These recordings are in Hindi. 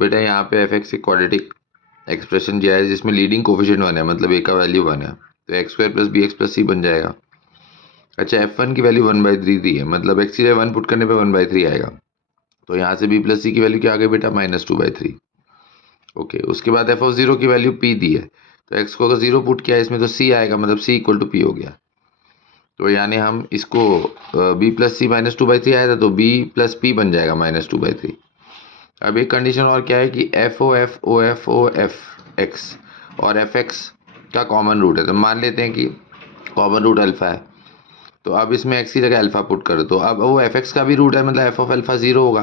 बेटा यहाँ पे एफ एक्स एक क्वाड्रेटिक एक्सप्रेशन दिया है जिसमें लीडिंग कोफिशिएंट 1 है, मतलब ए का वैल्यू 1 है, तो x square plus b x plus c बन जाएगा। अच्छा, F1 की वैल्यू 1/3 दी है, मतलब एक्स की जगह 1 पुट करने पे 1/3 आएगा। तो यहाँ से b प्लस सी की वैल्यू क्या आ गई बेटा, -2/3। ओके, उसके बाद एफ ऑफ जीरो की वैल्यू p दी है, तो x को अगर जीरो पुट किया इसमें तो c आएगा, मतलब c इक्वल टू p हो गया। तो यानी हम इसको b प्लस सी -2/3 आया था, तो b प्लस p बन जाएगा -2/3। अब एक कंडीशन और क्या है कि F O F O F O F X और एफ एक्स का कॉमन रूट है, तो मान लेते हैं कि कॉमन रूट अल्फा है, तो अब इसमें एक्स की जगह अल्फा पुट करो, तो अब वो एफ एक्स का भी रूट है, मतलब एफ ऑफ अल्फा जीरो होगा,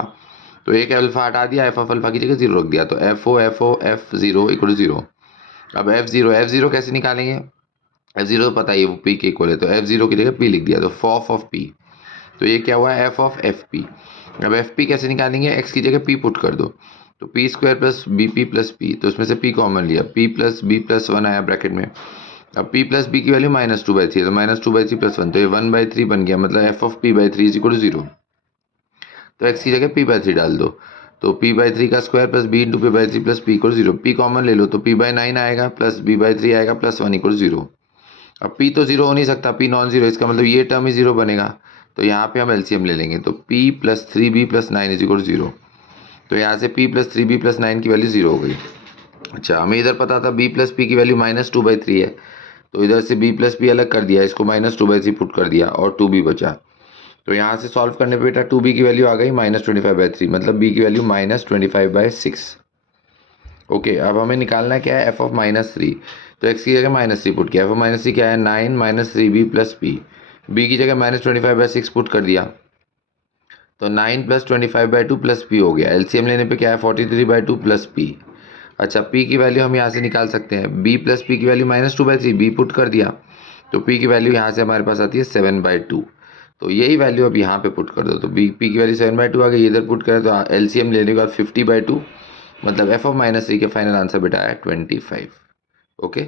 तो एक अल्फा हटा दिया, एफ ऑफ अल्फा की जगह जीरो रख दिया, तो F O F zero equal to zero. अब एफ जीरो कैसे निकालेंगे, एफ जीरो पता ही है वो पी के इक्वल है, तो एफ जीरो की जगह पी लिख दिया, तो फॉफ ऑफ पी, तो ये क्या हुआ, एफ ऑफ एफ पी। अब एफ पी कैसे निकालेंगे, एक्स की जगह पी पुट कर दो, तो P square plus B P plus P, तो उसमें से पी कॉमन लिया, P plus B plus one आया ब्रैकेट में। अब p प्लस बी की वैल्यू -2/3 है, तो -2/3 प्लस 1, तो ये 1/3 बन गया, मतलब F of p/3 is equal to 0। तो x की जगह p/3 डाल दो, तो p/3 का square plus b into p/3 plus p equal 0, p common ले लो, तो p/9 आएगा प्लस b/3 आएगा प्लस 1 इक्वल 0। अब p तो जीरो हो नहीं सकता, p नॉन जीरो, इसका मतलब ये टर्म ही जीरो बनेगा, तो यहाँ पे हम एलसीएम ले लेंगे, तो p plus 3b plus 9 is equal 0। तो यहाँ से p प्लस 3b प्लस 9 की वैल्यू 0 हो गई। अच्छा, हमें इधर पता था b प्लस पी की वैल्यू -2/3 है, तो इधर से b प्लस पी अलग कर दिया, इसको -2/3 पुट कर दिया और 2b बचा, तो यहाँ से सॉल्व करने पे बेटा 2b की वैल्यू आ गई -25/3, मतलब b की वैल्यू -25/6। ओके, अब हमें निकालना क्या है, f ऑफ -3, तो x की जगह -3 पुट किया, f ऑफ -3 क्या है, 9 -3b प्लस p, b की जगह -25/6 पुट कर दिया, तो 9 प्लस 25/2 प्लस p हो गया, एलसीएम लेने पे क्या है 43/2 प्लस p। अच्छा, p की वैल्यू हम यहाँ से निकाल सकते हैं, b प्लस p की वैल्यू -2/3, b पुट कर दिया, तो p की वैल्यू यहाँ से हमारे पास आती है 7/2, तो यही वैल्यू अब यहाँ पे पुट कर दो, तो p की वैल्यू 7/2 आ गई, इधर पुट करें तो एलसीएम लेने के बाद 50/2, मतलब f ऑफ -3 के फाइनल आंसर बेटा है 25। ओके।